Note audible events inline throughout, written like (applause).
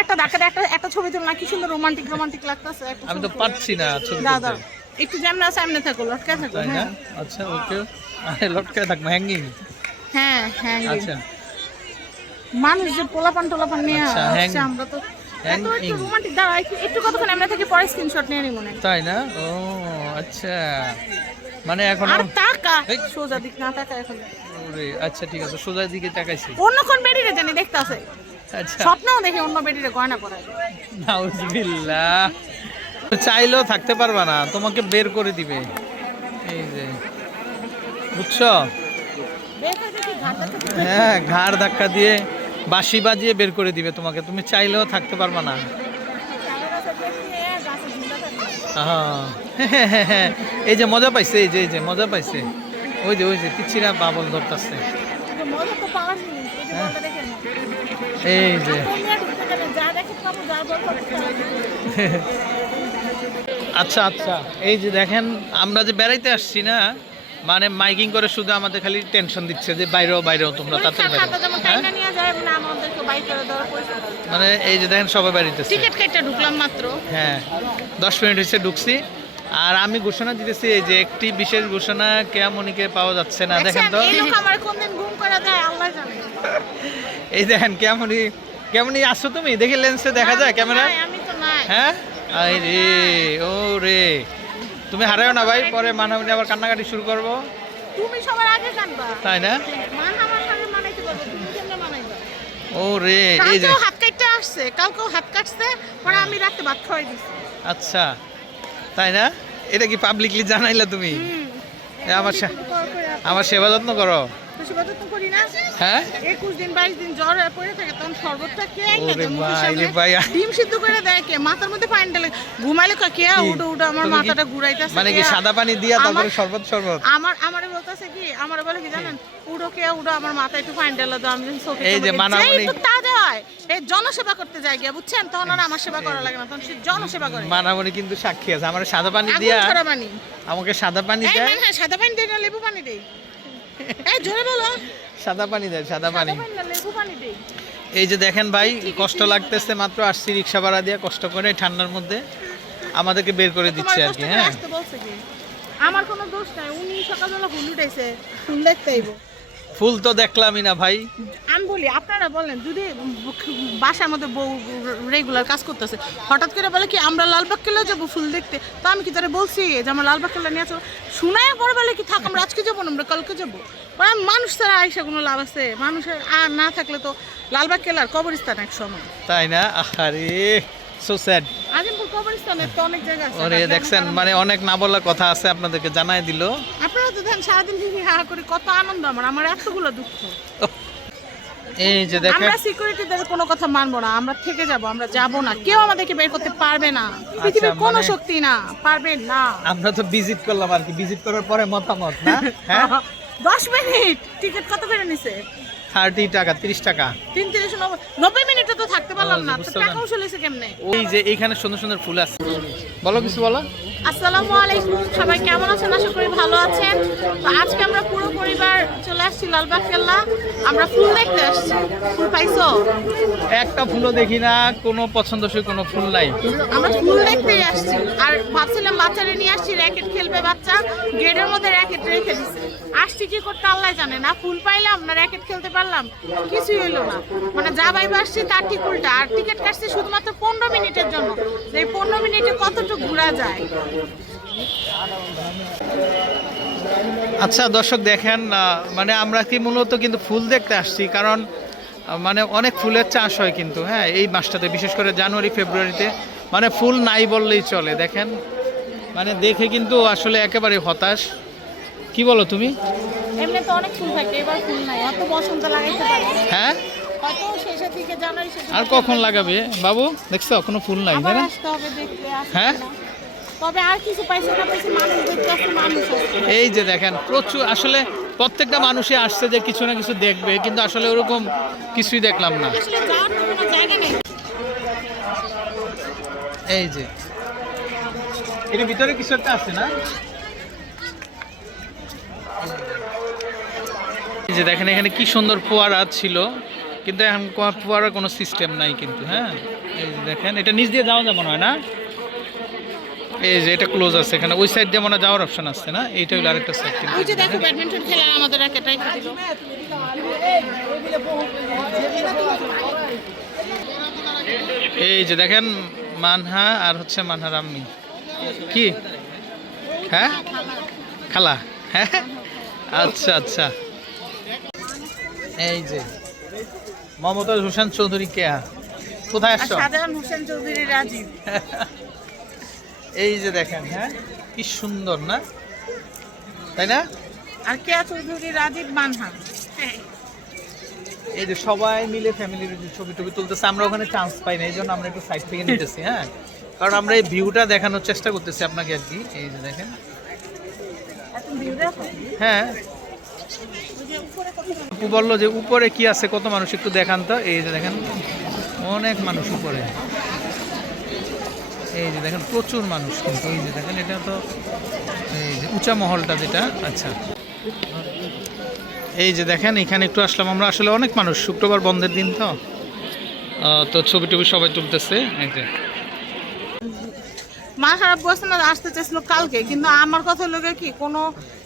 একটা দিয়ে একটা একটা ছবি তুল না কি সুন্দর রোমান্টিক রোমান্টিক লাগতেছে আমি তো পারছি না ছবি দাদা একটু যেমন আছে এমনি থাকো লটকে থাকো হ্যাঁ। আচ্ছা ওকে। লটকে থাকব হ্যাঙ্গিং হ্যাঁ হ্যাঁ আচ্ছা। মানুষ যে পোলাপান টোলাপান নিয়ে আচ্ছা, আসছে আমরা তো এত একটু রোমান্টিক দাঁড়া একটু- কতক্ষণ থেকে পরে স্ক্রিনশট নিয়ে মনে তাই না? ও আচ্ছা। মানে এখন আর টাকা সোজা দিক না টাকা এখন। আচ্ছা ঠিক আছে সোজা দিকে তাকাইছি। অন্য কোন বেডিরে জানি দেখতে আছে স্বপ্নেও দেখে অন্য বেডিরে গয়না পরায় নাউজুবিল্লাহ চাইলেও থাকতে পারবা না তোমাকে বের করে দিবে এই যে বুঝছ হ্যাঁ ঘাড় ধাক্কা দিয়ে বাঁশি বাজিয়ে বের করে দিবে তোমাকে তুমি চাইলেও থাকতে পারবা না। হ্যাঁ এই যে মজা পাইছে এই যে এই যে মজা পাইছে ওই যে ওই যে পিচ্ছিরা বাবল ধরতেছে এই যে হ্যাঁ। আচ্ছা আচ্ছা। এই যে দেখেন আমরা যে বেড়াইতে আসছি না মানে মাইকিং করে শুধু আমাদের খালি টেনশন দিচ্ছে যে বাইরেও বাইরেও তোমরা তাতে করে। মানে এই যে দেখেন সবাই বাড়িতে টিকিট কেটে ঢুকলাম মাত্র। হ্যাঁ। দশ মিনিট হয়েছে ঢুকছি। আর আমি ঘোষণা দিতেছি এই যে একটি বিশেষ ঘোষণা কেয়ামনিকে পাওয়া যাচ্ছে না। দেখেন তো। এই (laughs) দেখেন কেমনই কেমনই আসছো তুমি? দেখি লেন্সে দেখা যায় ক্যামেরা আমি হ্যাঁ? আই রে ও রে। তুমি হারাও না ভাই পরে মানবনি আবার কান্নাকাটি শুরু করব। তুমি সবার আগে জানবা। তাই না? কেমনে ও রে এই যে। হাত কাটতে আসছে কালকেও হাত কাটছে পরে আমি রাতে ভাত খাওয়াই দিছি। আচ্ছা। তাই না? এটা কি পাবলিকলি জানাইলা তুমি? আমার আমার সেবা যত্ন করো। হ্যাঁ? দিন দিন জ্বর পড়ে থাকে তখন শরবতটা ভাই। ডিম সিদ্ধ করে দেয় কে? মাথার মধ্যে পানি ঢালে ঘুমাইলে কে উঠো উঠো আমার মাথাটা ঘুরাইতেছে মানে কি সাদা পানি দিয়া তারপরে শরবত শরবত? আমার আমারে বলতেছে কি আমারে বলে কি জানেন? উড়ো কে উড়ো আমার মাথায় একটু দাও আমি এই যে চমকে- হয় এই জনসেবা করতে যায় গিয়া বুঝছেন? তখন আর আমার সেবা করা লাগে না তখন সে জনসেবা করে। মানামনি কিন্তু সাক্ষী আছে। আমার সাদা পানি দিয়া ছড়া পানি। আমাকে সাদা পানি দেয়। হ্যাঁ সাদা পানি দেই না লেবু পানি দেই (laughs) এই জোরে বলো। সাদা পানি দেয় সাদা পানি। সাদা লেবু পানি দেই এই যে দেখেন ভাই কষ্ট লাগতেছে মাত্র আসছি রিক্সা ভাড়া দিয়ে কষ্ট করে ঠান্ডার মধ্যে। আমাদেরকে বের করে দিচ্ছে আর কি হ্যাঁ? আমার কোনো দোষ নাই উনি সকালবেলা ফুল উঠাইছে। ফুল দেখতে ফুল তো দেখলামই না ভাই। আমি বলি আপনারা বলেন যদি বাসার মধ্যে বউ রেগুলার কাজ করতেছে হঠাৎ করে বলে কি আমরা লালবাগ কেলেও যাব ফুল দেখতে? তো আমি কি তারা বলছি যে আমরা লালবাগ কেলা নিয়ে আসব শোনায় পরে বলে কি থাক আমরা আজকে যাব না আমরা কালকে যাব। পরে মানুষ ছাড়া আইসা কোনো লাভ আছে? মানুষের আর না থাকলে তো লালবাগ কেলার কবরস্থান এক সময়। তাই না? আরে সো স্যাড আজিমপুর কবরস্থানে তো অনেক জায়গা আছে ওরে দেখছেন মানে অনেক না বলার কথা আছে আপনাদেরকে জানাই দিল। আপনারা তো দেখেন সারাদিন হিহি হা করে কত আনন্দ আমার আমার এতগুলো দুঃখ। এই যে দেখেন। আমরা সিকিউরিটিদের কোনো কথা মানবো না আমরা থেকে যাব আমরা যাব না। কেউ আমাদেরকে বের করতে পারবে না। পৃথিবীর কোনো মানে- শক্তি না পারবে না। আমরা তো ভিজিট করলাম আর কি ভিজিট করার পরে মতামত না? (laughs) হ্যাঁ? দশ মিনিট টিকিট কত করে নিছে? থার্টি টাকা তিরিশ টাকা। তিন তিরিশ নব্বই মিনিটে তো থাকতে পারলাম না। টাকাও চলেছে কেমনে? ওই যে এইখানে সুন্দর সুন্দর ফুল আছে। বলো কিছু বলো। আসসালামু আলাইকুম। সবাই কেমন আছেন? আশা করি ভালো আছেন। তো আজকে আমরা পুরো পরিবার চলে আসছি লালবাগ কেল্লা। আমরা ফুল দেখতে আসছি। ফুল পাইছো? একটা ফুলও দেখি না কোনো পছন্দসই কোনো ফুল নাই। আমরা ফুল দেখতেই আসছি। আর ভাবছিলাম বাচ্চারা নিয়ে আসছি র্যাকেট খেলবে বাচ্চা। গেটের মধ্যে র্যাকেট রেখে দিছে। আসছি কি করতে আল্লাহ জানে না। ফুল পাইলাম না র্যাকেট খেলতে পারলাম, কিছুই হলো না। মানে যা বাইবে আসছি তার ঠিক উল্টা। আর টিকিট কাটছি শুধুমাত্র পনেরো মিনিটের জন্য। এই পনেরো মিনিটে কতটুকু ঘোরা যায়। আচ্ছা দর্শক দেখেন মানে আমরা কি মূলত কিন্তু ফুল দেখতে আসছি, কারণ মানে অনেক ফুলের চাষ হয় কিন্তু হ্যাঁ এই মাসটাতে, বিশেষ করে জানুয়ারি, ফেব্রুয়ারিতে। মানে ফুল নাই বললেই চলে, দেখেন। মানে দেখে কিন্তু আসলে একেবারে হতাশ। কি বলো তুমি? এমনি তো অনেক ফুল থাকে এবার ফুল নাই। অত বসন্ত লাগাইতে পারে। হ্যাঁ? কত শেষের দিকে জানুয়ারি শেষের আর কখন লাগাবে? বাবু দেখছ কোনো ফুল নাই আবার আসতে হবে দেখতে হ্যাঁ? তবে আর কিছু পাইছে না পাইছে মানুষ দেখতে আসছে মানুষ এই যে দেখেন প্রচুর আসলে প্রত্যেকটা মানুষই আসছে যে কিছু না কিছু দেখবে কিন্তু আসলে ওরকম কিছুই দেখলাম না। এই যে। এর ভিতরে কিছু একটা আছে না? এই যে দেখেন এখানে কি সুন্দর ফোয়ারা ছিল কিন্তু এখন ফোয়ারার কোনো সিস্টেম নাই কিন্তু হ্যাঁ? এই যে দেখেন এটা নিচ দিয়ে যাওয়া যাবে মনে হয় না? এই যে এটা ক্লোজ আছে এখানে ওই সাইড দিয়ে মনে যাওয়ার অপশন আছে না? এইটা হলো আরেকটা সাইড ওই যে দেখো ব্যাডমিন্টন খেলার আমাদের এই যে দেখেন মানহা আর হচ্ছে মানহার আম্মি। কি? হ্যাঁ? খালা। হ্যাঁ? আচ্ছা আচ্ছা। এই যে মমতাজ হোসেন চৌধুরী কেয়া কোথায় আসছো? সাধারণ হোসেন চৌধুরী রাজীব। এই যে দেখেন হ্যাঁ? কি সুন্দর না? তাই না? আর কেয়া চৌধুরী রাজীব মানহা এই যে সবাই মিলে ফ্যামিলির ছবি টবি তুলতেছে আমরা ওখানে চান্স পাই না এই জন্য আমরা একটু সাইড থেকে নিতেছি হ্যাঁ? কারণ আমরা এই ভিউটা দেখানোর চেষ্টা করতেছি আপনাকে আর কি এই যে দেখেন। হ্যাঁ ওই যে উপরে কত মানুষ। আপু বলল যে উপরে কি আছে, কত মানুষ একটু দেখান তো। এই যে দেখেন, অনেক মানুষ উপরে। এই যে দেখেন, প্রচুর মানুষ কিন্তু। এই যে দেখেন, এটা তো এই যে উঁচা মহলটা যেটা আচ্ছা। এই যে দেখেন, এখানে একটু আসলাম আমরা। আসলে অনেক মানুষ, শুক্রবার বন্ধের দিন তো। তো ছবি টবি সবাই তুলতেছে। এই যে। মা খারাপ বসে না, আসতে চাইছিল কালকে। কিন্তু আমার কথা লোকের কি, কোনো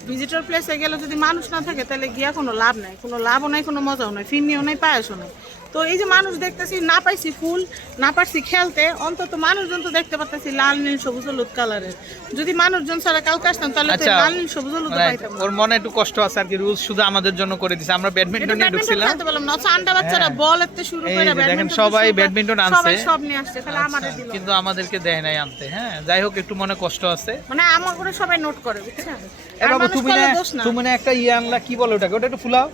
ভিজিটর প্লেসে গেলে যদি মানুষ না থাকে, তাহলে গিয়া কোনো লাভ নাই। কোনো লাভও নাই, কোনো মজাও নাই, ফিরনিও নাই, পায়েসও নাই। তো এই যে মানুষ দেখতেছি না পাইছি ফুল না পারছি খেলতে অন্তত মানুষজন তো দেখতে পারতেছি লাল নীল সবুজ হলুদ কালারের। যদি মানুষজন ছাড়া কালকে আসতাম তাহলে আচ্ছা, লাল নীল সবুজ হলুদ পাইতাম ওর মনে একটু কষ্ট আছে আর কি রুলস শুধু আমাদের জন্য করে দিছে। আমরা ব্যাডমিন্টন নিয়ে ঢুকছিলাম। খেলতে পারলাম না আন্ডা বাচ্চারা হ্যাঁ। বল এতে শুরু করে দেখেন সবাই ব্যাডমিন্টন সবাই সব নিয়ে আসছে তাহলে আমাদের আচ্ছা, দিল। কিন্তু আমাদেরকে দেয় নাই আনতে হ্যাঁ। যাই হোক একটু মনে কষ্ট আছে। মানে আমার করে সবাই নোট করে বুঝছেন? এ বাবু তুমি না। তুমি না একটা ইয়ে আনলা কি বলো ওটাকে? ওটা একটু ফুলাও।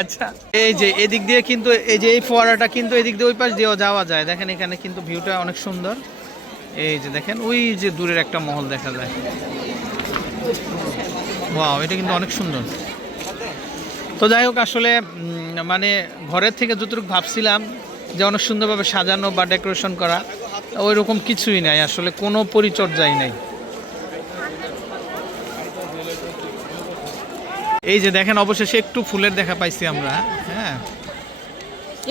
আচ্ছা এই যে এদিক দিয়ে কিন্তু এই যে এই ফোয়ারাটা কিন্তু এদিক দিয়ে ওই পাশ দিয়েও যাওয়া যায়। দেখেন এখানে কিন্তু ভিউটা অনেক সুন্দর। এই যে দেখেন ওই যে দূরের একটা মহল দেখা যায়। ওয়াও এটা কিন্তু অনেক সুন্দর। তো যাই হোক আসলে মানে ঘরের থেকে যতটুকু ভাবছিলাম যে অনেক সুন্দরভাবে সাজানো বা ডেকোরেশন করা ওই রকম কিছুই নাই। আসলে কোনো পরিচর্যাই নাই। এই যে দেখেন অবশেষে একটু ফুলের দেখা পাইছি আমরা হ্যাঁ।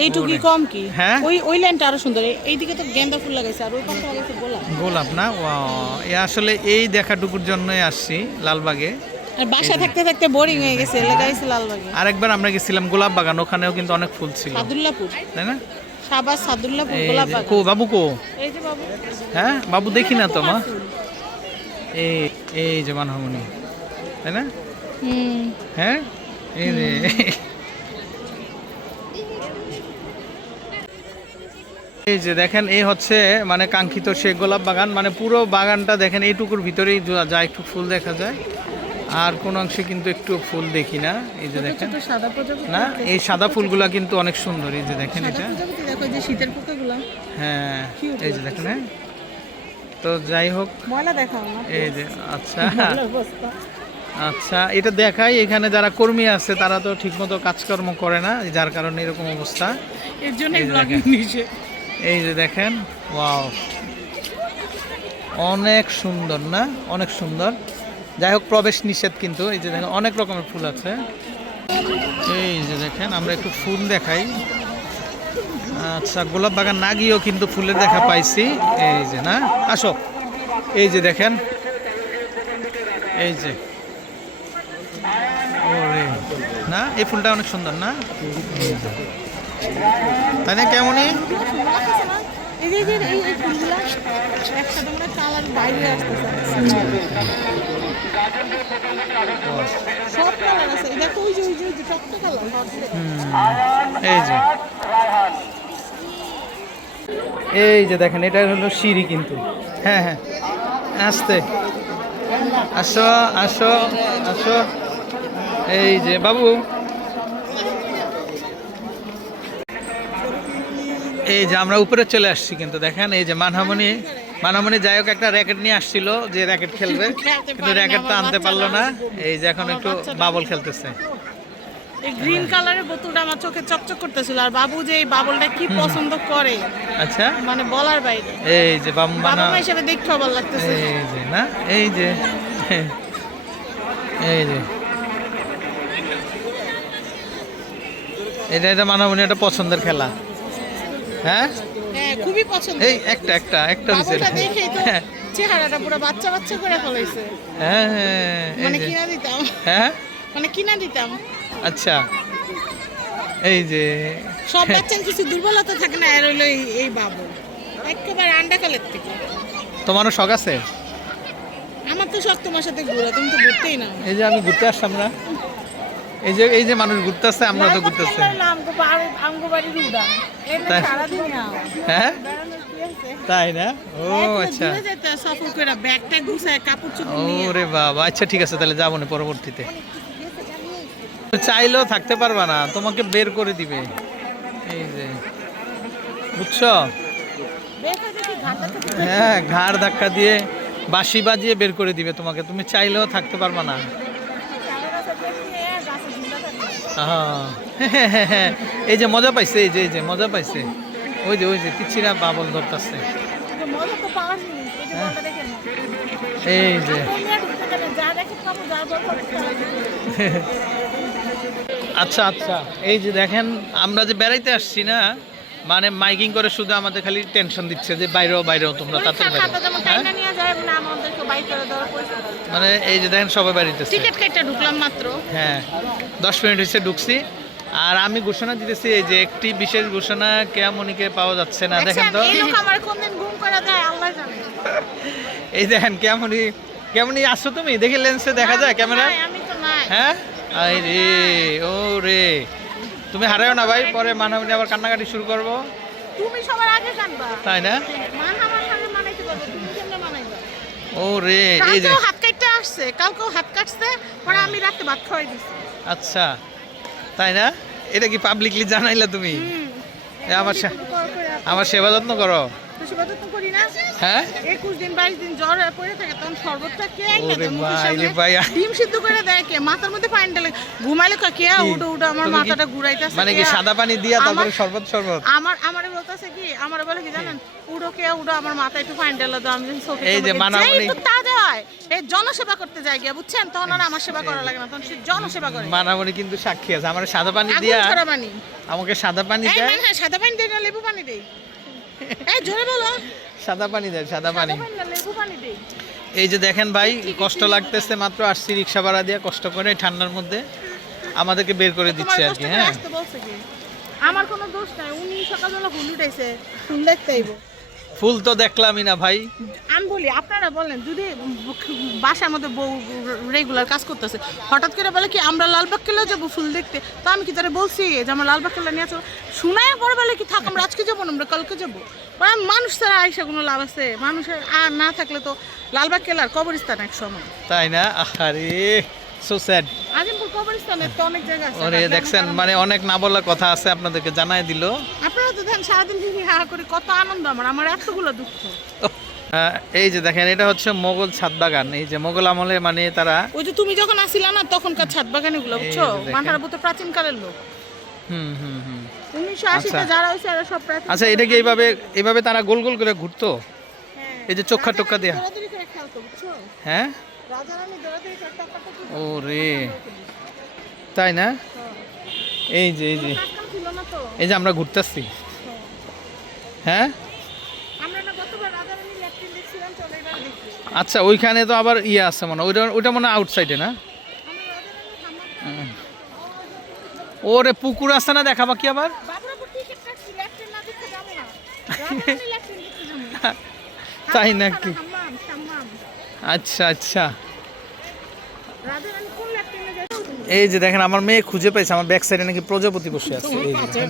এইটুকুই কম কি? হ্যাঁ? ওই ওই লাইনটা আরও সুন্দর। এইদিকে তো গেন্দা ফুল লাগাইছে আর ওই পাশে লাগাইছে গোলাপ। গোলাপ না? ও এ আসলে এই দেখাটুকুর জন্যই আসছি লালবাগে। আর বাসা থাকতে থাকতে বোরিং হয়ে গেছে লাগাইছে লালবাগে। আরেকবার আমরা গেছিলাম গোলাপ বাগান ওখানেও কিন্তু অনেক ফুল ছিল। সাদুল্লাপুর। তাই না? সাবাস সাদুল্লাপুর গোলাপ বাগান। কো বাবু কো? এই যে বাবু। হ্যাঁ বাবু দেখি না তো মা? এই এই যে মানহামনি তাই না? হ্যাঁ? এই যে এই যে দেখেন এই হচ্ছে মানে কাঙ্ক্ষিত শেখ গোলাপ বাগান। মানে পুরো বাগানটা দেখেন এইটুকুর ভিতরেই যা- একটু ফুল দেখা যায়। আর কোন অংশে কিন্তু একটু ফুল দেখি না। এই যে দেখেন। না এই সাদা ফুলগুলা কিন্তু অনেক সুন্দর। এই যে দেখেন এটা। দেখো এই যে শীতের হ্যাঁ এই যে দেখেন হ্যাঁ। তো যাই হোক। এই যে আচ্ছা। আচ্ছা এটা দেখাই। এখানে যারা কর্মী আছে তারা তো ঠিকমতো কাজকর্ম করে না যার কারণে এরকম অবস্থা। এর জন্য এই যে দেখেন। এই যে দেখেন ওয়াও। অনেক সুন্দর না? অনেক সুন্দর। যাই হোক প্রবেশ নিষেধ কিন্তু। এই যে দেখেন অনেক রকমের ফুল আছে। এই যে দেখেন আমরা একটু ফুল দেখাই। আচ্ছা গোলাপ বাগান না গিয়েও কিন্তু ফুলের দেখা পাইছি। এই যে না? আসো। এই যে দেখেন। এই যে ওরে না? এই ফুলটা অনেক সুন্দর না। তাই না কেমনই? মানে এই যে এই যে। দেখেন এটা হলো সিঁড়ি কিন্তু। হ্যাঁ হ্যাঁ। আসতে। আসো আসো আসো। এই যে বাবু। এই যে আমরা উপরে চলে আসছি কিন্তু দেখেন এই যে মানহামণি মানহামণি যাই হোক একটা র্যাকেট নিয়ে আসছিল যে র্যাকেট খেলবে (laughs) কিন্তু পারে র্যাকেট তো আনতে পারল না। এই যে এখন একটু বাবল খেলতেছে। এই গ্রিন কালারের বোতলটা আমার চোখে চকচক করতেছিল আর বাবু যে এই বাবলটা কি পছন্দ করে আচ্ছা। মানে বলার বাইরে। এই যে বাবু বাবা হিসেবে দেখতে ভালো লাগতেছে। এই যে না এই যে এই যে। এটা এটা মানবনী একটা পছন্দের খেলা। হ্যাঁ? হ্যাঁ খুবই পছন্দ। এই একটা একটা একটা তো হ্যাঁ। চেহারাটা পুরো বাচ্চা বাচ্চা করে ফেলাইছে। হ্যাঁ হ্যাঁ, মানে কিনা দিতাম। হ্যাঁ? মানে কিনা দিতাম। আচ্ছা। এই যে। সব বাচ্চার কিছু দুর্বলতা থাকে না এর হলো এই- বাবু একেবারে আন্ডা কালের থেকে। তোমারও শখ আছে? আমার তো সব তোমার সাথে ঘুরা তুমি তো ঘুরতেই না এই যে আমি ঘুরতে আসলাম না। এই যে এই যে মানুষ ঘুরতে আসছে আমরা তো ঘুরতে আসছি তাই? হ্যাঁ? তাই না? ও আচ্ছা। কাপড় চোপড় নিয়ে ওরে বাবা আচ্ছা ঠিক আছে তাহলে যাব না পরবর্তীতে। চাইলেও থাকতে পারবা না তোমাকে বের করে দিবে। এই যে। বুঝছ? হ্যাঁ ঘাড় ধাক্কা দিয়ে বাঁশি বাজিয়ে বের করে দিবে তোমাকে তুমি চাইলেও থাকতে পারবা না। (laughs) এই যে মজা পাইছে, এই যে এই যে মজা পাইছে। ওই যে ওই যে, পিচ্ছিরা বাবল ধরতেছে। এই যে। (laughs) আচ্ছা আচ্ছা। এই যে দেখেন, আমরা যে বেড়াইতে আসছি না মানে মাইকিং করে শুধু আমাদের খালি টেনশন দিচ্ছে যে বাইরেও বাইরেও তোমরা তাতে পরীক্ষার খাতা যেমন টাইনা নিয়ে যায় না আমাদেরকে বাইক করে দেওয়ার পরিস্থিতি মানে এই যে দেখেন সবাই বাড়িতে টিকিট কেটে ঢুকলাম মাত্র। হ্যাঁ দশ মিনিট হয়েছে ঢুকছি। আর আমি ঘোষণা দিতেছি এই যে একটি বিশেষ ঘোষণা কেয়ামনিকে পাওয়া যাচ্ছে না। দেখেন তো। এই লোক আমার কোনদিন ঘুম করে দেয় আল্লাহ জানে। (laughs) এই দেখেন কেমনই কেমনই আসছো তুমি? দেখি লেন্সে দেখা যায় ক্যামেরা আমি তো নাই। হ্যাঁ? আই রে ও রে তুমি হারাও না ভাই পরে মানবনি আবার কান্নাকাটি শুরু করব। তুমি সবার আগে জানবা। তাই না? মান আমার মানাইতে পারব তুমি কেমনে মানাইবা? ও রে এই যে হাত কাটতে আসছে কালকেও হাত কাটছে পরে আমি রাতে ভাত খাওয়াই দিছি। আচ্ছা তাই না? এটা কি পাবলিকলি জানাইলা তুমি? আমার আমার সেবা যত্ন করো। হ্যাঁ? দিন দিন জ্বর পড়ে থাকে তখন শরবতটা কে আইনা ওরে দেয় মুখের ভাই সামনে? রে ভাই। ডিম সিদ্ধ করে দেয় কে? মাথার মধ্যে পানি ঢালে ঘুমাইলে কে উঠো উঠো আমার মাথাটা ঘুরাইতেছে মানে কি সাদা পানি দিয়া তারপরে শরবত শরবত? আমার আমারে বলতেছে কি আমারে বলে কি জানেন? উড়ো কে উড়ো আমার মাথায় একটু পানি ঢালা দাও আমি এই যে মানামুনি- এই জনসেবা করতে যায় গিয়া বুঝছেন? তখন আর আমার সেবা করা লাগে না তখন সে জনসেবা করে। মানামনি কিন্তু সাক্ষী আছে। আমার সাদা পানি দিয়া আমাকে সাদা পানি দেয়। মানে হ্যাঁ সাদা পানি দেই না লেবু পানি দেই এই জোরে বলো। সাদা পানি দেয় সাদা পানি। এই যে দেখেন ভাই কষ্ট লাগতেছে মাত্র আসছি রিক্সা ভাড়া দিয়ে কষ্ট করে ঠান্ডার মধ্যে আমাদেরকে বের করে দিচ্ছে আর কি হ্যাঁ। আমার কোনো দোষ নাই উনি সকালবেলা হুলুটাইছে উঠাইছে। চাইব দেখতে ফুল তো দেখলামই না ভাই। আমি বলি আপনারা বলেন যদি বাসার মধ্যে বউ রেগুলার কাজ করতেছে হঠাৎ করে বলে কি আমরা লালবাগ কেলে যাব ফুল দেখতে? তো আমি কি তারা বলছি যে আমরা লালবাগ কেলে নিয়ে চলো শোনায় পরে বলে কি থাক আমরা আজকে যাব না আমরা কালকে যাব। আমি মানুষ ছাড়া আইসা কোনো লাভ আছে? মানুষের আর না থাকলে তো লালবাগ কেলার কবরস্থান এক সময়। তাই না? আরে সো স্যাড আজিমপুর কবরস্থানের তো অনেক জায়গা আছে দেখছেন মানে অনেক না বলা কথা আছে আপনাদেরকে জানাই দিল। আপনারা তো দেখেন সারাদিন হা করে কত আনন্দ আমার আমার এতগুলো দুঃখ। এই যে দেখেন এটা হচ্ছে মোগল ছাদ বাগান। এই যে মোগল আমলে মানে তারা ওই যে তুমি যখন আসিলা না তখনকার ছাদ বাগান এগুলো বুঝছ। মাথার বুতো প্রাচীন কালের লোক। হুম হুম হুম। আচ্ছা। যারা হয়েছে এরা সব প্রাচীন আচ্ছা এটা কি এইভাবে এইভাবে তারা গোল গোল করে ঘুরতো? হ্যাঁ। এই যে চোখা টোক্কা দেয়া। হ্যাঁ? ও রে তাই না? এই যে এই যে। এই যে আমরা ঘুরতেছি। হ্যাঁ। আচ্ছা ওইখানে তো আবার ইয়ে আছে মনে হয়। ওইটা ওইটা মনে আউটসাইডে না? ওরে পুকুর আছে না দেখাবা কি আবার। তাই নাকি? আচ্ছা আচ্ছা রাজা রানী কোন ল্যাট্রিনে যায়? এই যে দেখেন আমার মেয়ে খুঁজে পেয়েছে আমার ব্যাক সাইডে নাকি প্রজাপতি বসে আছে। এই যে দেখেন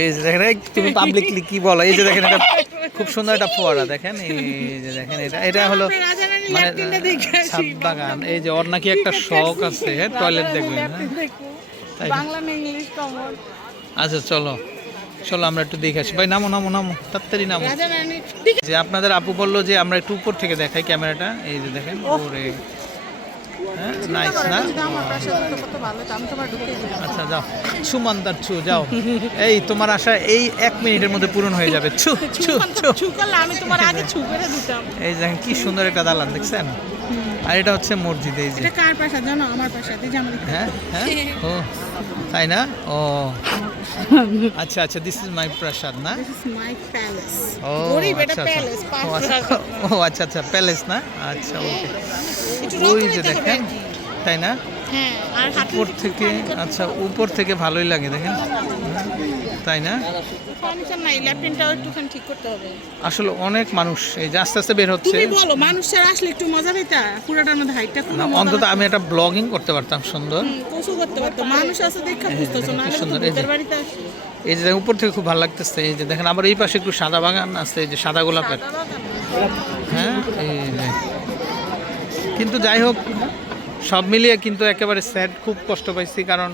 এই যে দেখেন তুমি পাবলিকলি কি বলো? এই যে দেখেন এটা খুব সুন্দর একটা ফোয়ারা দেখেন এই যে দেখেন এটা এটা হলো মানে। ছাদ বাগান। এই যে ওর নাকি একটা শখ আছে হ্যাঁ টয়লেট দেখবেন হ্যাঁ। আচ্ছা চলো চলো আমরা একটু দেখে আসি। ভাই নামো নামো নামো তাড়াতাড়ি নামো। যে আপনাদের আপু বলল যে আমরা একটু উপর থেকে দেখাই ক্যামেরাটা। এই যে দেখেন ওরে। নাইস না? আমার প্রাসাদ তো কত ভালো তো আমি তোমার ঢুকে দিলাম। আচ্ছা যাও। ছু যাও। এই তোমার আশা এই এক মিনিটের মধ্যে পূরণ হয়ে যাবে। ছু ছু ছু। ছু আমি তোমার আগে ছু করে দিতাম। এই দেখেন কি সুন্দর একটা দালান দেখছেন? আর এটা হচ্ছে মসজিদ এই যে। এটা কার প্রাসাদ জানো? আমার প্রাসাদ এই যে আমার হ্যাঁ হ্যাঁ? ও তাই না? ও। (laughs) আচ্ছা আচ্ছা দিস ইজ মাই প্রাসাদ না? দিস ইজ মাই প্যালেস ও আচ্ছা আচ্ছা। প্যালেস ও আচ্ছা আচ্ছা আচ্ছা প্যালেস না? আচ্ছা ওকে ওই যে দেখেন তাই না? হ্যাঁ আর উপর থেকে আচ্ছা উপর থেকে ভালোই লাগে দেখেন। তাই না? ফার্নিচার নাই একটুখানি ঠিক করতে হবে। আসলে অনেক মানুষ এই যে আস্তে আস্তে বের হচ্ছে। তুমি বলো মানুষের আসলে একটু মজা পেতা? পুরোটার মধ্যে হাইটটা খুব না অন্তত আমি একটা ব্লগিং করতে পারতাম সুন্দর। কৌশল করতে পারতো। মানুষ আছে দেখা বুঝতেছো না সুন্দর, এই যে। বাড়িতে এই যে দেখেন, উপর থেকে খুব ভালো লাগতেছে এই যে দেখেন আবার এই পাশে একটু সাদা বাগান আছে এই যে সাদা গোলাপের। সাদা হ্যাঁ এই কিন্তু যাই হোক সব মিলিয়ে কিন্তু একেবারে স্যাড খুব কষ্ট পাইছি কারণ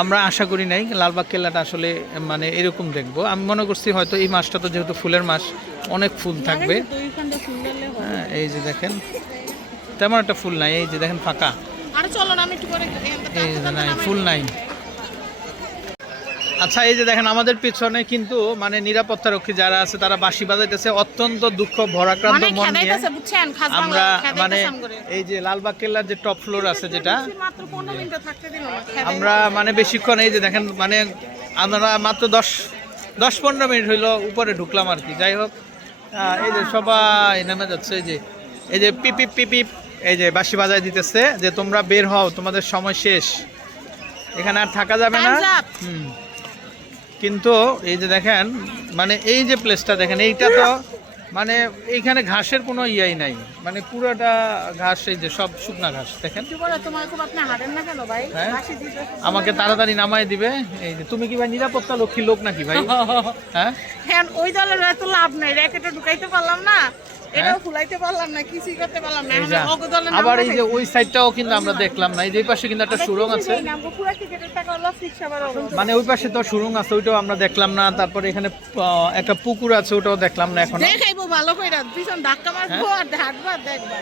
আমরা আশা করি নাই লালবাগ কেল্লাটা আসলে মানে এরকম দেখব। আমি মনে করছি হয়তো এই মাসটা তো যেহেতু ফুলের মাস অনেক ফুল থাকবে। হ্যাঁ এই যে দেখেন তেমন একটা ফুল নাই এই যে দেখেন ফাঁকা। এই যে নাই ফুল নাই। আচ্ছা এই যে দেখেন আমাদের পিছনে কিন্তু মানে নিরাপত্তা রক্ষী যারা আছে তারা বাঁশি বাজাইতেছে। অত্যন্ত দুঃখ ভরাক্রান্ত মানে নিয়ে আমরা মানে এই যে লালবাগ কেল্লার যে টপ ফ্লোর আছে যেটা মাত্র 15 মিনিট থাকতে দিল না খেদাই আমরা মানে বেশিক্ষণ এই যে দেখেন মানে আমরা মাত্র দশ দশ পনেরো মিনিট হইল উপরে ঢুকলাম আর কি। যাই হোক এই যে সবাই নেমে যাচ্ছে এই যে এই যে পিপিপ পিপিপ এই যে বাঁশি বাজায় দিতেছে যে তোমরা বের হও তোমাদের সময় শেষ। এখানে আর থাকা যাবে না। হুম। কিন্তু এই যে দেখেন মানে এই যে প্লেসটা দেখেন এইটা তো মানে এইখানে ঘাসের কোনো ইয়াই নাই। মানে পুরোটা ঘাস এই যে সব শুকনা ঘাস দেখেন। হ্যাঁ? আমাকে তাড়াতাড়ি নামায় দিবে। এই যে তুমি কি ভাই নিরাপত্তা লক্ষ্মী লোক নাকি ভাই? (laughs) হ্যাঁ? হ্যাঁ ওই দলের লাভ নাই র্যাকেটে ঢুকাইতে পারলাম না। হ্যাঁ? আবার এই যে ওই সাইডটাও কিন্তু আমরা দেখলাম না। এই যে পাশে কিন্তু একটা সুরং আছে। মানে ওই পাশে তো সুরং আছে ওইটাও আমরা দেখলাম না। তারপরে এখানে একটা পুকুর আছে ওটাও দেখলাম না এখন। দেখাইবো ভালো করে পিছন ধাক্কা মারবো হ্যাঁ? আর হাঁটবো আর দেখবা।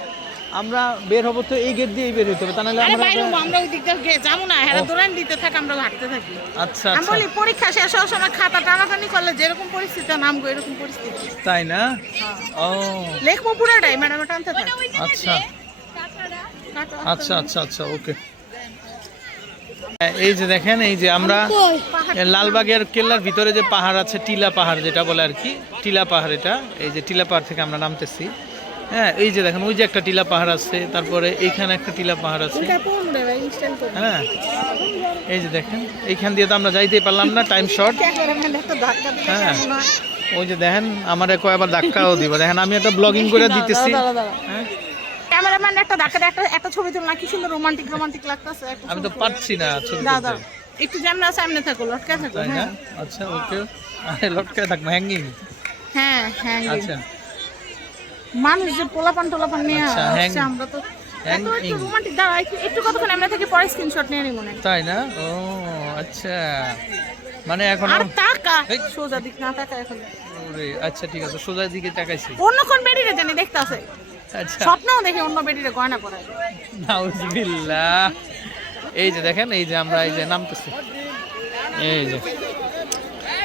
আমরা বের হব তো এই গেট দিয়েই বের হইতে হবে তা নাহলে আমরা বাইরে আমরা ওই দিক দিয়ে যাব না হ্যাঁ দৌড়ান দিতে থাক আমরা হাঁটতে থাকি। আচ্ছা আমি আচ্ছা। বলি পরীক্ষা শেষ হওয়ার সময় খাতা টানাটানি করলে যেরকম পরিস্থিতি নামবো এরকম পরিস্থিতি। তাই না? ও। লেখবো পুরোটাই ম্যাডাম টানতে থাক। আচ্ছা। আচ্ছা আচ্ছা আচ্ছা ওকে। এই যে দেখেন এই যে আমরা লালবাগের কেল্লার ভিতরে যে পাহাড় আছে টিলা পাহাড় যেটা বলে আর কি টিলা পাহাড় এটা এই যে টিলা পাহাড় থেকে আমরা নামতেছি। হ্যাঁ এই যে দেখেন ওই যে একটা টিলা পাহাড় আছে তারপরে এইখানে একটা টিলা পাহাড় আছে। হ্যাঁ এই যে দেখেন এইখান দিয়ে তো আমরা যাইতেই পারলাম না টাইম (laughs) শর্ট হ্যাঁ। ওই যে দেখেন আমার কয়বার ধাক্কাও দিব। দেখেন আমি একটা ব্লগিং করে দিতেছি। হ্যাঁ। ক্যামেরাম্যান একটা ধাক্কা একটা একটা ছবি তুলনা কি সুন্দর রোমান্টিক রোমান্টিক লাগতেছে আমি তো পারছি না ছবি দাদা। একটু যেমন থাকো লটকা থাকো হ্যাঁ। আচ্ছা ওকে। আরে লটকায় থাকব হ্যাঙ্গিং হ্যাঁ হ্যাঁ আচ্ছা। মানুষ যে পোলাপান টোলাপান নিয়ে আচ্ছা, আসছে আমরা তো এত একটু রোমান্টিক দাঁড়া একটু একটু কতক্ষণ আমরা থেকে? পরে স্ক্রিনশট নিয়ে নিই তাই না? ও আচ্ছা। মানে এখন আর তাকা সোজা দিক না তাকা এখন। ওরে, আচ্ছা ঠিক আছে সোজা দিকে তাকাইছি। অন্য কোন বেডিরে জানি দেখতে আছে। আচ্ছা। স্বপ্নেও দেখে অন্য বেডিরে গয়না পরায় নাউজুবিল্লাহ। এই যে দেখেন এই যে আমরা এই যে নামতেছি। এই যে।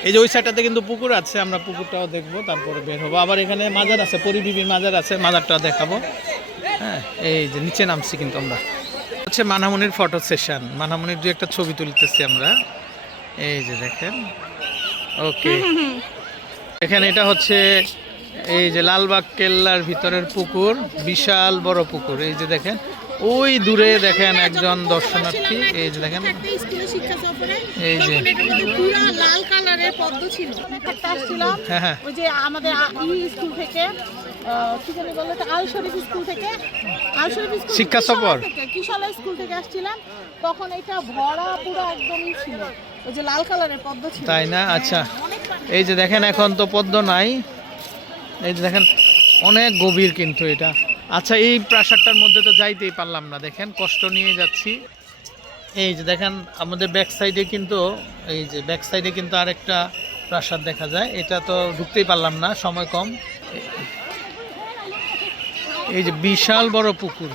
এই যে ওই সাইডটাতে কিন্তু পুকুর আছে, আমরা পুকুরটাও দেখব, তারপরে বের হব। আবার এখানে মাজার আছে পরিবিবির মাজার আছে, মাজারটাও দেখাবো। হ্যাঁ এই যে নিচে নামছি কিন্তু আমরা। হচ্ছে মানামনির ফটো সেশন মানামনির দু একটা ছবি তুলতেছি আমরা। এই যে দেখেন। ওকে এখানে এটা হচ্ছে এই যে লালবাগ কেল্লার ভিতরের পুকুর, বিশাল বড় পুকুর। এই যে দেখেন ওই দূরে দেখেন একজন দর্শনার্থী। এই যে দেখেন। এই যে। পুরো লাল কালারের পদ্ম ছিল। হ্যাঁ হ্যাঁ। ওই যে আমাদের স্কুল থেকে শিক্ষা সফর? কিশোরা স্কুল থেকে আসছিলাম। তখন এটা ভরা পুরো একদমই ছিল। ওই যে লাল কালারের পদ্ম ছিল। তাই না? আচ্ছা। এই যে দেখেন এখন তো পদ্ম নাই। এই যে দেখেন অনেক গভীর কিন্তু এটা। আচ্ছা এই প্রাসাদটার মধ্যে তো যাইতেই পারলাম না, দেখেন, কষ্ট নিয়ে যাচ্ছি। এই যে দেখেন, আমাদের ব্যাক সাইডে কিন্তু, এই যে ব্যাক সাইডে কিন্তু আরেকটা প্রাসাদ দেখা যায়। এটা তো ঢুকতেই পারলাম না, সময় কম। এই যে বিশাল বড় পুকুর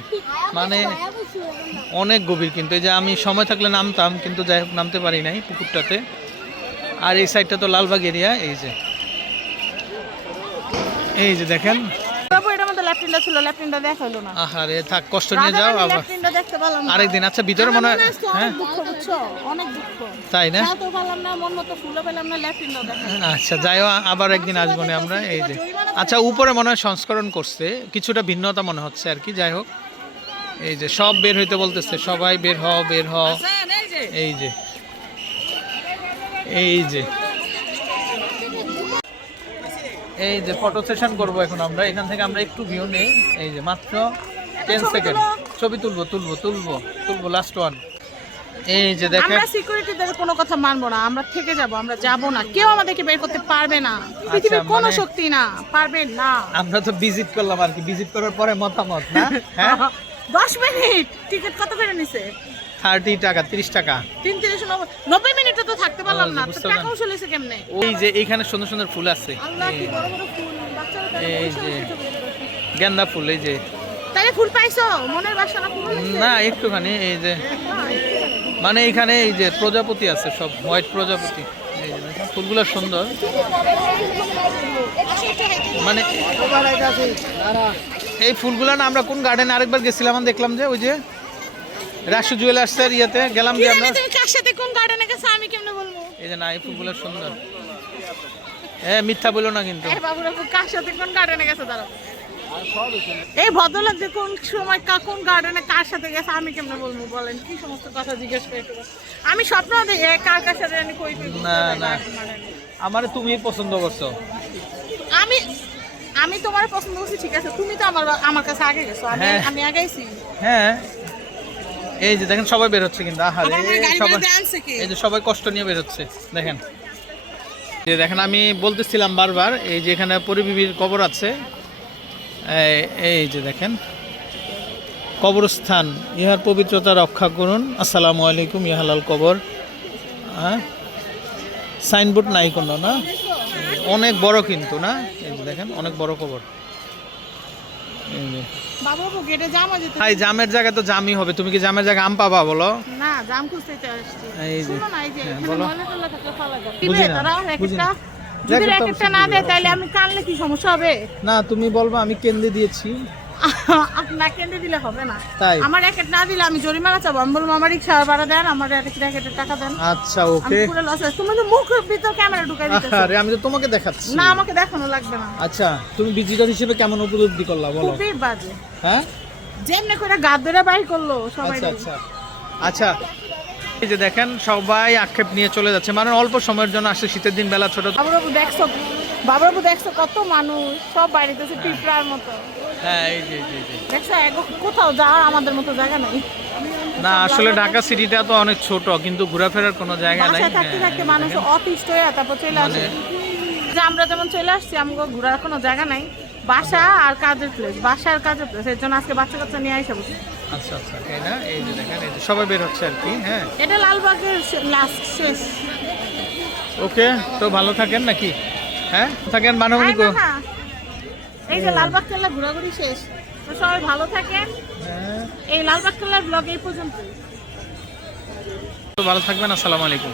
মানে অনেক গভীর কিন্তু। এই যে আমি সময় থাকলে নামতাম, কিন্তু যাই হোক, নামতে পারি নাই পুকুরটাতে। আর এই সাইডটা তো লালবাগ এরিয়া এই যে। এই যে দেখেন বাবু এটার মধ্যে ল্যাপটিনটা ছিল ল্যাপটিনটা দেখাইলো না। আহারে থাক কষ্ট নিয়ে যাও রাজাবাড়ির আবার। ল্যাপটিনটা দেখতে পেলাম না। আরেকদিন আচ্ছা ভিতরে মনে হয় হ্যাঁ? দুঃখ বুঝছ? অনেক দুঃখ। তাই না? খেয়ালও পেলাম না মন মতো ফুলও পেলাম না ল্যাপটিনটাও দেখাইলো আচ্ছা যাইও আবার একদিন আসব না আমরা এই যে। আচ্ছা উপরে মনে হয় সংস্করণ করছে কিছুটা ভিন্নতা মনে হচ্ছে আর কি যাই হোক। এই যে সব বের হইতে বলতেছে সবাই বের হও বের হও। এই যে এই যে। এই যে ফটো সেশন করব এখন আমরা এখান থেকে আমরা একটু ভিউ নেই এই যে মাত্র টেন সেকেন্ড ছবি তুলবো তুলবো তুলবো তুলবো লাস্ট ওয়ান এই যে দেখেন। আমরা সিকিউরিটিদের কোনো কথা মানবো না আমরা থেকে যাব আমরা যাব না। কেউ আমাদেরকে বের করতে পারবে না। পৃথিবীর কোনো মানে- শক্তি না পারবে না। আমরা তো ভিজিট করলাম আর কি ভিজিট করার পরে মতামত না? (laughs) হ্যাঁ? দশ মিনিট টিকিট কত করে নিছে? থার্টি টাকা তিরিশ টাকা। তিন তিরিশ নব্বই নব্বই মিনিটে তো থাকতে পারলাম না। তো টাকাও চলেছে কেমনে? ওই যে এইখানে সুন্দর সুন্দর ফুল আছে। আল্লাহ কি এই বড় বড় ফুল। বাচ্চারা এই যে। গেন্দা ফুল এই যে। তাইলে ফুল পাইছো? মনের বাসনা ফুল না একটুখানি এই যে। মানে এখানে এই যে প্রজাপতি আছে সব হোয়াইট প্রজাপতি। এই যে দেখেন, ফুলগুলো সুন্দর। মানে এই ফুলগুলো না আমরা কোন গার্ডেনে আরেকবার গেছিলাম দেখলাম যে ওই যে রাসু জুয়েলার্সের ইয়েতে গেলাম যে আমরা। তুমি কার সাথে কোন গার্ডেনে গেছো আমি কেমনে বলব? এই যে না এই ফুলগুলো সুন্দর। হ্যাঁ মিথ্যা বলো না কিন্তু। এই বাবুরা কার সাথে কোন গার্ডেনে গেছে দাঁড়াও। এই ভদ্রলোক যে কোন সময় কা- কোন গার্ডেনে কার সাথে গেছে আমি কেমনে বলব বলেন কি সমস্ত কথা জিজ্ঞেস করে আমি স্বপ্ন দেখি এ কার কার সাথে জানি কই কই না, না। আমার তুমি পছন্দ করছ। আমি আমি তোমার পছন্দ করছি ঠিক আছে তুমি তো আমার আমার কাছে আগে গেছো আমি হ্যাঁ। আমি আগাইছি হ্যাঁ। এই যে দেখেন সবাই বের হচ্ছে কিন্তু আহারে সবাই এই যে সবাই কষ্ট নিয়ে বের হচ্ছে দেখেন। যে দেখেন আমি বলতেছিলাম বারবার এই যে এখানে পরিবিবির কবর আছে এই- যে দেখেন কবরস্থান ইহার পবিত্রতা রক্ষা করুন আসসালামু আলাইকুম ইহালাল কবর হ্যাঁ? সাইনবোর্ড নাই কোনো না? অনেক বড় কিন্তু না? এই যে দেখেন অনেক বড় কবর। বাবু বাবু গেটে জাম আছে হাই জামের জায়গায় তো জামই হবে। তুমি কি জামের জায়গায় আম পাবা বলো? না জাম খুঁজতে আসছি। এই যে না এই যে হ্যাঁ, বলো। যদি র্যাকেটটা র্যাকেটটা না দেয় তাহলে আমি কানলে কি সমস্যা হবে? না তুমি বলবা আমি কেন্দ্রে দিয়েছি। আপনার কেন্দ্রে দিলে হবে না। তাই? আমার র্যাকেট না দিলে আমি জরিমানা চাবো। আমি বলব আমার রিক্সা ভাড়া দেন আমার র্যাকেটের টাকা দেন। আচ্ছা ওকে পুরো লস আছে তুমি তো মুখের ভিতর ক্যামেরা ঢুকাই দিতেছো। আরে আমি তো তোমাকে দেখাচ্ছি। না আমাকে দেখানো লাগবে না। আচ্ছা তুমি ভিজিটর হিসেবে কেমন উপলব্ধি করলা বলো? খুবই বাজে। হ্যাঁ? যেমনি করে গাদ ধরে বাই করল সবাই আচ্ছা আচ্ছা। আচ্ছা। এই যে দেখেন সবাই আক্ষেপ নিয়ে চলে যাচ্ছে। মানে অল্প সময়ের জন্য আসছে শীতের দিন বেলা ছোট দেখছ বাবুরাবু দেখছ কত মানুষ সব পিঁপড়ার মতো। হ্যাঁ এই যে এই যে, দেখছ কোথাও যাওয়ার আমাদের মতো জায়গা নাই। না আসলে ঢাকা সিটিটা তো অনেক ছোট কিন্তু ঘোরাফেরার কোনো জায়গা নাই। বাসায় থাকতে হ্যাঁ, থাকতে মানুষ অতিষ্ঠ হয়ে তারপর চলে আসে। মানে- যে আমরা যেমন চলে আসছি আমাকে ঘোরার কোনো জায়গা নাই। বাসা আর কাজের প্লেস বাসা আর কাজের প্লেস এর জন্য আজকে বাচ্চা কাচ্চা নিয়ে আসে বসে। আচ্ছা আচ্ছা এই না এই যে দেখেন এই যে সবাই বের হচ্ছে আর কি হ্যাঁ। এটা লালবাগের লাস্ট শেষ। ওকে তো ভালো থাকেন নাকি? হ্যাঁ? থাকেন মানবনী এই যে লালবাগ কেল্লা ঘোরাঘুরি শেষ। তো সবাই ভালো থাকেন। হ্যাঁ। এই লালবাগ কেল্লার ব্লগ এই পর্যন্ত তো ভালো থাকবেন আসসালামু আলাইকুম।